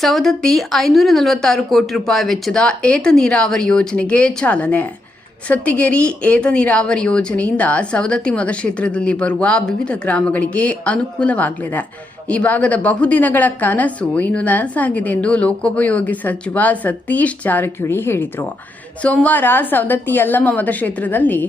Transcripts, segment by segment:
ಸವದತ್ತಿ ಐನೂರ ನಲವತ್ತಾರು ಕೋಟಿ ರೂಪಾಯಿ ವೆಚ್ಚದ ಏತ ನೀರಾವರಿ ಯೋಜನೆಗೆ ಚಾಲನೆ. ಸತ್ತಿಗೇರಿ ಏತ ನೀರಾವರಿ ಯೋಜನೆಯಿಂದ ಸವದತ್ತಿ ಮತಕ್ಷೇತ್ರದಲ್ಲಿ ಬರುವ ವಿವಿಧ ಗ್ರಾಮಗಳಿಗೆ ಅನುಕೂಲವಾಗಲಿದೆ. ಈ ಭಾಗದ ಬಹುದಿನಗಳ ಕನಸು ಇನ್ನು ನನಸಾಗಿದೆ ಎಂದು ಲೋಕೋಪಯೋಗಿ ಸಚಿವ ಸತೀಶ್ ಜಾರಕಿಹೊಳಿ ಹೇಳಿದರು. ಸೋಮವಾರ ಸವದತ್ತಿ ಯಲ್ಲಮ್ಮ ಮತಕ್ಷೇತ್ರದಲ್ಲಿ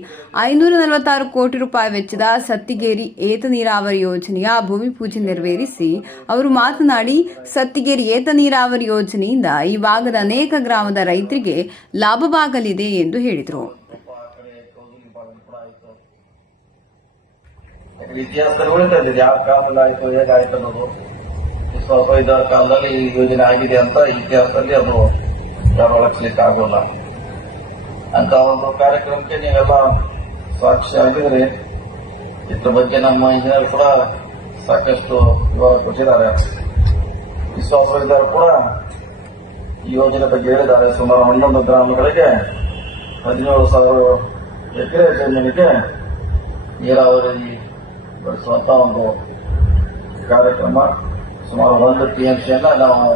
ಐನೂರ ನಲವತ್ತಾರು ಕೋಟಿ ರೂಪಾಯಿ ವೆಚ್ಚದ ಸತ್ತಿಗೇರಿ ಏತ ನೀರಾವರಿ ಯೋಜನೆಯ ಭೂಮಿ ಪೂಜೆ ನೆರವೇರಿಸಿ ಅವರು ಮಾತನಾಡಿ, ಸತ್ತಿಗೇರಿ ಏತ ನೀರಾವರಿ ಯೋಜನೆಯಿಂದ ಈ ಭಾಗದ ಅನೇಕ ಗ್ರಾಮದ ರೈತರಿಗೆ ಲಾಭವಾಗಲಿದೆ ಎಂದು ಹೇಳಿದರು. ಇತಿಹಾಸದಲ್ಲಿ ಉಳಿತಾ ಇದೆ ಯಾವ ಕಾಲದಲ್ಲಿ ಆಯ್ತು ಹೇಗಾಯ್ತು ಅನ್ನೋದು. ಸ್ವಲ್ಪ ಇದರ ಕಾಲದಲ್ಲಿ ಈ ಯೋಜನೆ ಆಗಿದೆ ಅಂತ ಇತಿಹಾಸದಲ್ಲಿ ಅದು ಒಳಗ್ಸ್ಲಿಕ್ಕೆ ಆಗೋಲ್ಲ. ಅಂತ ಒಂದು ಕಾರ್ಯಕ್ರಮಕ್ಕೆ ನೀವೆಲ್ಲ ಸಾಕ್ಷಿ ಆಗಿದ್ರೆ, ಇದ್ರ ಬಗ್ಗೆ ನಮ್ಮ ಇಂಜಿನಿಯರ್ ಕೂಡ ಸಾಕಷ್ಟು ವಿವರ ಕೊಟ್ಟಿದ್ದಾರೆ. ವಿಶ್ವಾಸವಿದ್ದರು ಕೂಡ ಈ ಯೋಜನೆ ಬಗ್ಗೆ ಹೇಳಿದ್ದಾರೆ. ಸುಮಾರು ಹನ್ನೊಂದು ಗ್ರಾಮಗಳಿಗೆ ಹದಿನೇಳು ಸಾವಿರ ಎಕರೆ ಜಮೀನಿಗೆ ನೀರಾವರಿ ಬಳಸುವಂತ ಒಂದು ಕಾರ್ಯಕ್ರಮ ಸುಮಾರು ಒಂದು ಟಿಎಂಸಿಯನ್ನ ನಾವು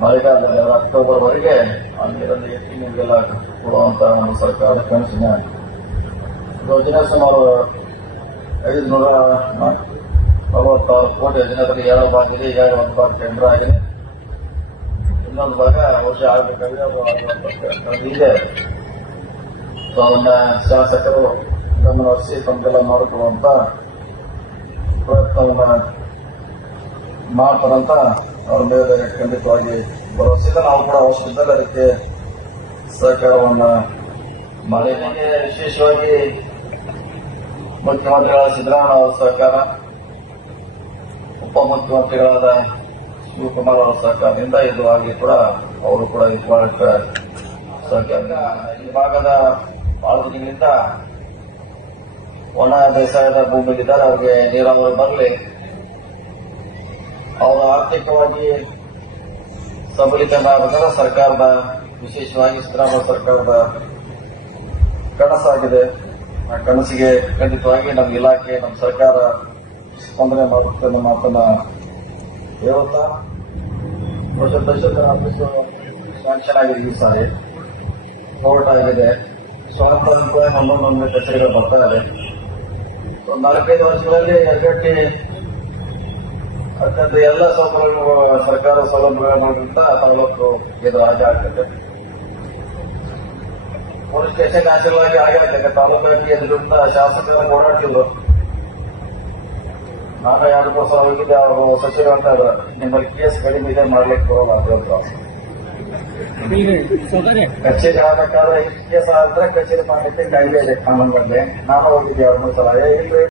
ಮಳೆಗಾಲದಲ್ಲಿ ಅಕ್ಟೋಬರ್ ವರೆಗೆ ಆ ನೀರಲ್ಲಿ ಎತ್ತಿ ನೀರಿಗೆಲ್ಲ ಕೊಡುವಂತ ಒಂದು ಸರ್ಕಾರ ಕನಸಿನ ಯೋಜನೆ ಸುಮಾರು ಐದುನೂರ ನಲವತ್ತಾರು ಕೋಟಿ ಯೋಜನೆದಲ್ಲಿ ಎರಡು ಭಾಗ ಇದೆ ಈಗ ಒಂದು ಭಾಗ ಟೆಂಡರ್ ಆಗಿದೆ. ಇನ್ನೊಂದು ಭಾಗ ವರ್ಷ ಆಗಬೇಕಾದ್ರೆ ಅದು ಇದೆ. ಸೊ ಅದನ್ನ ಶಾಸಕರು ಗಮನಹರಿಸಿ ತಮಗೆಲ್ಲ ಮಾಡಿಕೊಳ್ಳುವಂತ ಪ್ರಯತ್ನವನ್ನ ಮಾಡ್ತಾರಂತ ಅವ್ರ ಮೇಲೆ ಖಂಡಿತವಾಗಿ ಭರವಸೆ. ನಾವು ಕೂಡ ಅವಶ್ಯದಲ್ಲಿ ಅದಕ್ಕೆ ಸಹಕಾರವನ್ನ ಮಾಡಿ ನನಗೆ ವಿಶೇಷವಾಗಿ ಮುಖ್ಯಮಂತ್ರಿಗಳ ಸಿದ್ದರಾಮಯ್ಯ ಅವರ ಸಹಕಾರ, ಉಪಮುಖ್ಯಮಂತ್ರಿಗಳಾದ ಶಿವಕುಮಾರ್ ಅವರ ಸಹಕಾರದಿಂದ ಇದು ಆಗಿ ಕೂಡ ಅವರು ಕೂಡ ಇದು ಮಾಡಕ್ಕೆ ಸಹಕಾರ ಈ ಭಾಗದ ದಿನಗಳಿಂದ ಒಣ ಬೇಸಾಯದ ಭೂಮಿಗಿದ್ದಾರೆ ಅವ್ರಿಗೆ ನೀರಾವರಿ ಬರಲಿ. ಅವರು ಆರ್ಥಿಕವಾಗಿ ಸಬಲೀಕರಣ ಸರ್ಕಾರದ, ವಿಶೇಷವಾಗಿ ಸಿದ್ದರಾಮಯ್ಯ ಸರ್ಕಾರದ ಕನಸಾಗಿದೆ. ಆ ಕನಸಿಗೆ ಖಂಡಿತವಾಗಿ ನಮ್ಮ ಇಲಾಖೆ, ನಮ್ಮ ಸರ್ಕಾರ ಸ್ಪಂದನೆ ಮಾಡುತ್ತೆ ಅನ್ನೋ ಮಾತನ್ನ ಹೇಳುತ್ತಾ? ವರ್ಷ ದಶಕ ಆಫೀಸು ಸ್ಯಾಂಕ್ಷನ್ ಆಗಿದೆ ಈ ಸಾರಿ. ಕೋರ್ಟ್ ಆಗಿದೆ. ಸ್ವಂತ ರೂಪಾಯಿ ಹನ್ನೊಂದೊಂದು ಕಚೇರಿಗಳು ಬರ್ತಾ ಇದೆ. ಒಂದು ನಾಲ್ಕೈದು ವರ್ಷಗಳಲ್ಲಿ ಅಗಟ್ಟಿ ಅತ್ಯಂತ ಎಲ್ಲ ಸೌಲಭ್ಯಗಳು ಸರ್ಕಾರ ಸೌಲಭ್ಯಗಳಿಂದ ತಾಲೂಕು ಇದು ಹಾಗೆ ಆಗ್ತದೆ. ಪೊಲೀಸ್ ಸ್ಟೇಷನ್ ಆಗಿ ಆಗ್ತದೆ ತಾಲೂಕಾಗಿ ಎದುರಿಂದ ಶಾಸಕರ ಓಡಾಡ್ತಿದ್ರು ನಾನು ಎರಡು ವರ್ಷ ಹೋಗಿದ್ದೆ, ಅವರು ಸಚಿವರು ಅಂತ ನಿಮ್ಮ ಕೇಸ್ ಕಡಿಮೆ ಇದೆ, ಮಾಡ್ಲಿಕ್ಕೆ ಹೋಗಲ್ಲ ಕಚೇರಿ ಆಗಬೇಕಾದ್ರೆ ಕೇಸ್ ಆದ್ರೆ ಕಚೇರಿ ಮಾಡ್ಲಿಕ್ಕೆ ಕಾಯ್ದೆ ಇದೆ ಕಾನೂನು ಬಗ್ಗೆ ನಾನು ಹೋಗಿದ್ದೆ ಎರಡು ಮೂರು ಸಲ ಏ, ಇಲ್ರಿ